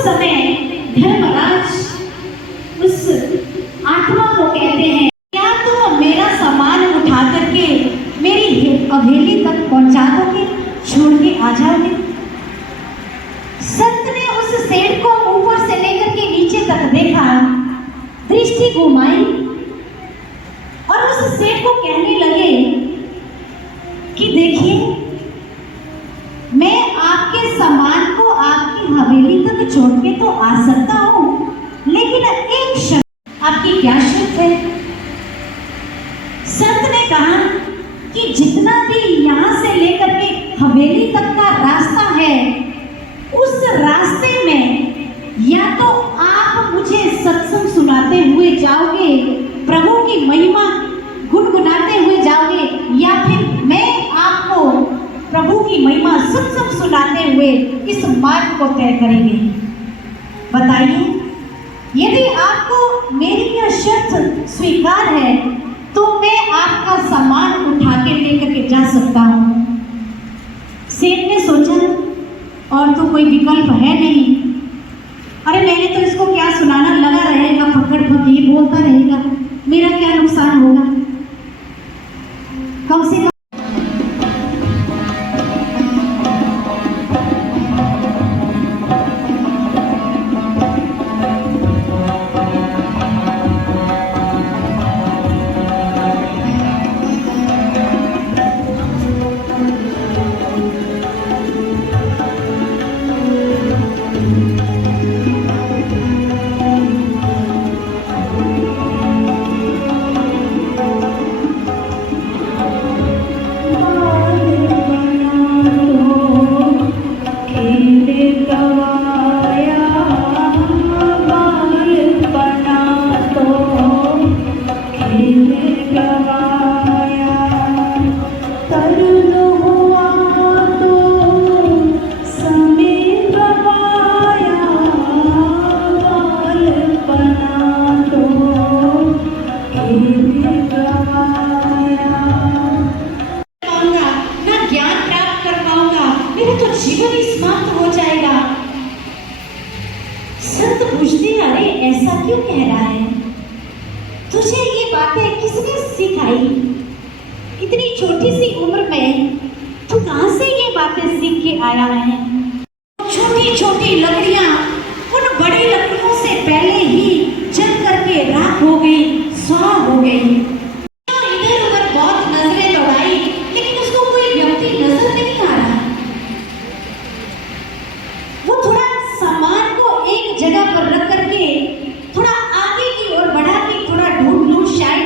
समय धर्मराज उस आत्मा को कहते हैं, क्या तुम मेरा सामान उठा करके मेरी हवेली तक पहुंचा दोगे, छोड़ के आ जाओगे? संत ने उस सेठ को ऊपर से लेकर के नीचे तक देखा, दृष्टि घुमाई और उस सेठ को कहने लगे कि देखिए, मैं आपके सामान को आपकी हवेली तक छोड़ के तो आ सकता हूं, लेकिन एक शर्त, आपकी क्या शर्त है? संत ने कहा कि जितना भी यहां से लेकर के हवेली तक का रास्ता है, उस रास्ते में या तो आप मुझे सत्संग सुनाते हुए जाओगे, प्रभु की महिमा गुनगुनाते हुए जाओगे, या फिर मैं आपको प्रभु की महिमा सत्संग सुनाते हुए इस मार्ग को तय करेंगे। बताइए, यदि आपको मेरी यह शर्त स्वीकार है तो मैं आपका सामान उठा के लेकर के जा सकता हूँ। सेठ ने सोचा, और तो कोई विकल्प है नहीं। अरे मैंने तो इसको क्या सुनाना, लगा रहेगा फक्कड़ फकीर बोलता रहेगा, मेरा क्या नुकसान होगा? कम से कम जीवन ही समाप्त हो जाएगा। संत पूछते, अरे ऐसा क्यों कह रहा है? तुझे ये बातें किसने सिखाई? इतनी छोटी सी उम्र में तू कहां से ये बातें सीख के आया है? छोटी छोटी लकड़ियां उन बड़ी लकड़ियों से पहले ही जल करके राख हो गई, स्वाह हो गई। इधर उधर बहुत नजरें दौड़ाई, लेकिन उसको कोई व्यक्ति नजर नहीं आ रहा। वो थोड़ा सामान को एक जगह पर रख करके थोड़ा आगे की ओर बढ़ा के थोड़ा ढूंढ लूं, शायद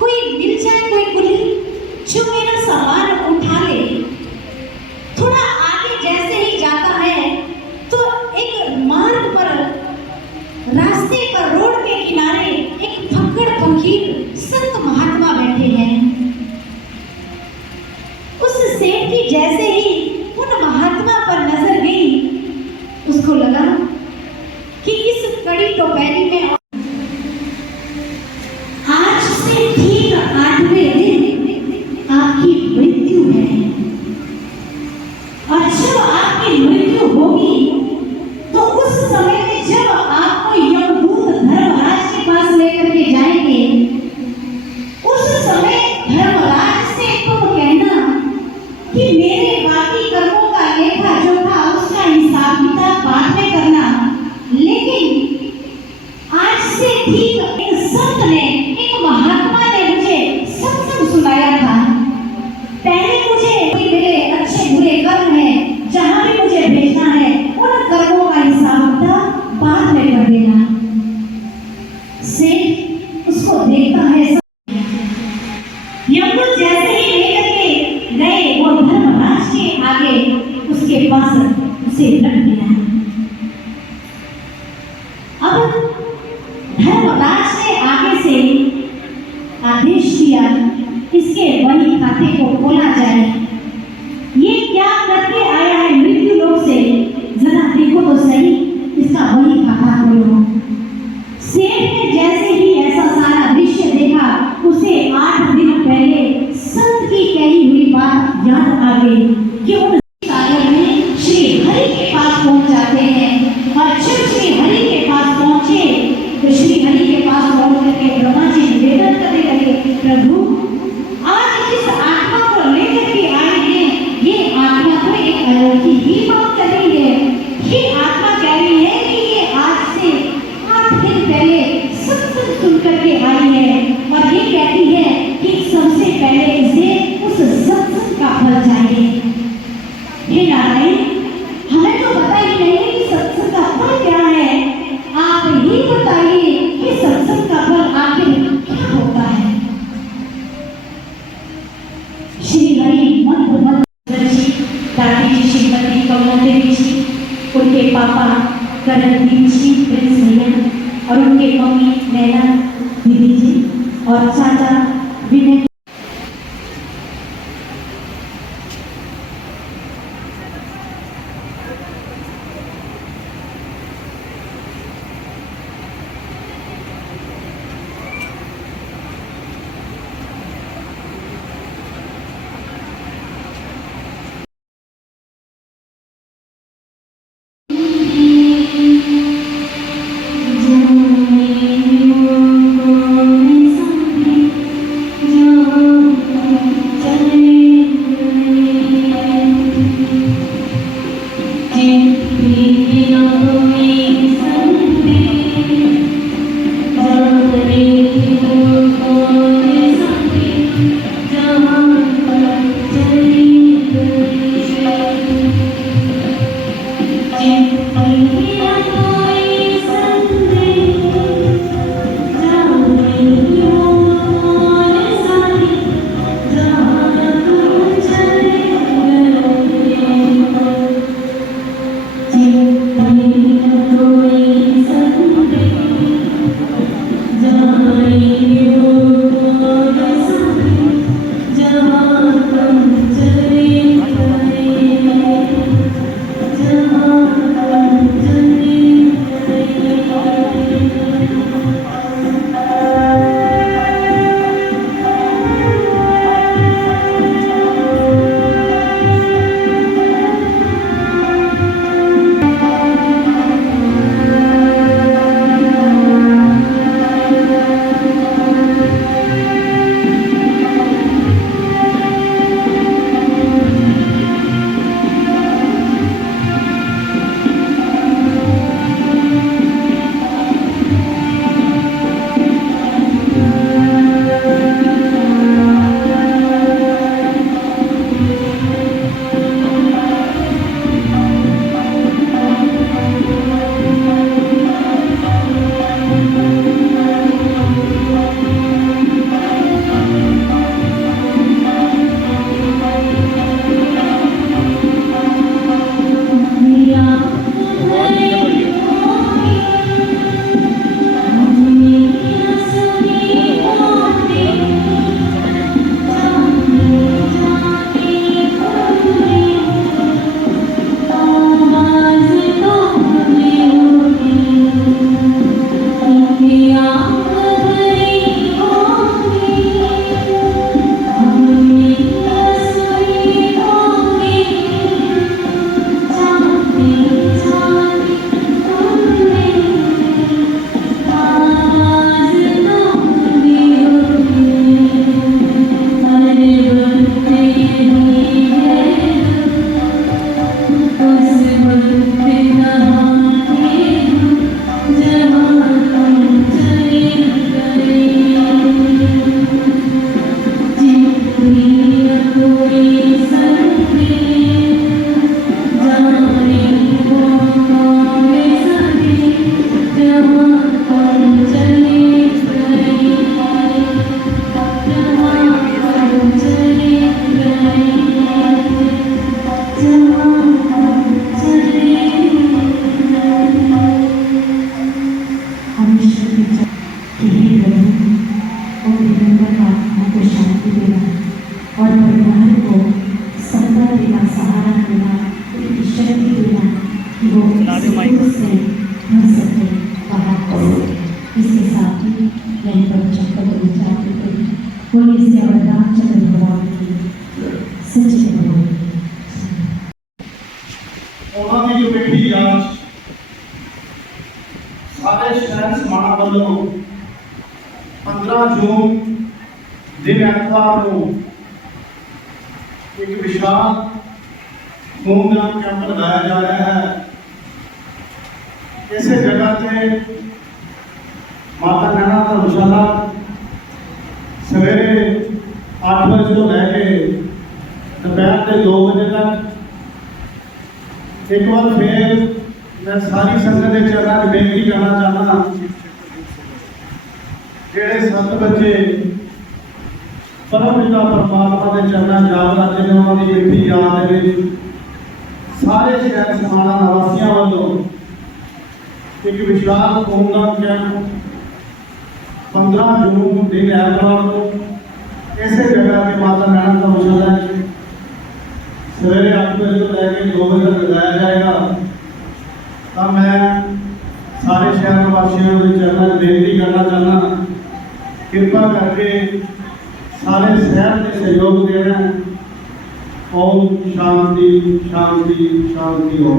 कोई मिल जाए, कोई कुली जो मेरा सामान उठा ले। थोड़ा आगे जैसे ही जाता है तो एक मार्ग पर, रास्ते पर, रोड के किनारे एक फक्कड़ फकीर संत महात्मा बैठे हैं। उस सेठ की जैसे ही उन महात्मा पर नजर गई, उसको लगा कि इस कड़ी दोपहरी में आज से ठीक 8वें दिन आपकी मृत्यु है, और जब आपकी मृत्यु होगी तो उस समय में जब आपको यमदूत धर्मराज के पास लेकर के जाएंगे, उस समय धर्मराज से तुम कहना कि मेरे बाकी कर्मों का लेखा जोखा, उसका हिसाब किताब बाद में करना, लेकिन आज से ठीक एक संत ने, एक महात्मा ने मुझे सत्संग सुनाया था। पहले मुझे मेरे अच्छे बुरे कर्म हैं, जहां भी मुझे भेजना है उन कर्मों का हिसाब किताब बाद में कर देना। सेठ उसको देखता है, यमदूत जैसे ही लेकर के गए, वो धर्मराज के आगे उसके पास उसे रख दिया। अब धर्मराज ने आगे से आदेश दिया, इसके वही खाते को खोला जाए। ये क्या करके आया है मृत्यु लोक से, जरा देखो तो सही, इसका वही खाता खोलो। सेठ ने जैसे ही ऐसा सारा दृश्य देखा, उसे 8 दिन पहले संत की कही हुई बात याद आ गई कि उन सागर में श्री हरि के पास पहुंच जाते हैं और प्रभु, आज जिस आत्मा को लेकर के आए हैं, ये आत्मा तो एक अनोखी ही बात कर रही है। ये आत्मा कह रही है कि ये आज से 8 दिन पहले सत्संग सुन करके आई है और ये कहती है कि सबसे पहले इसे उस सत्संग का फल चाहिए। हे नारायण, हमें तो पता ही नहीं है कि सत्संग का फल क्या है। आप ही बताइए कि सत्संग का फल आखिर क्या होता है। श्री हरि मंत्र जी, दादी जी श्रीमती कमला देवी जी, उनके पापा करणदीप जी प्रिंस भैया और उनके मम्मी नैना दीदी जी और चाचा विनय। ਉਹਨਾਂ ਦੀ ਜੋ ਬੇਟੀ ਅੱਜ ਸਾਰੇ ਸ਼ਹਿਰ ਸਮਾਣਾ ਵੱਲੋਂ 15 ਜੂਨ दिन एतवार को एक विशाल खूनदान कैंप लगाया जा रहा है। इस जगह से माता नैना धर्मशाला सवेरे 8 बजे तो लैके दोपहर के 2 बजे तक एक बार फिर मैं सारी संगत के चरणों में बेनती करना चाहता, जेड़े 7 बच्चे परम पिता परमात्मा के चरणों जागरा जिन्हें उन्होंने मिठी याद है सारे शहर समाना निवासियों वालों एक विशाल खूनदान कैंप 15 जून दिन एतवार को इस जगह के माता नैना धर्मशाला सवेरे 8 बजे तो लैके 2 बजे तक लगाया जाएगा। तो मैं सारे शहर वासियों के चरणों में बेनती करना चाहना, कृपा करके सारे शहर में सहयोग देना। ओम शांति शांति शांति हो।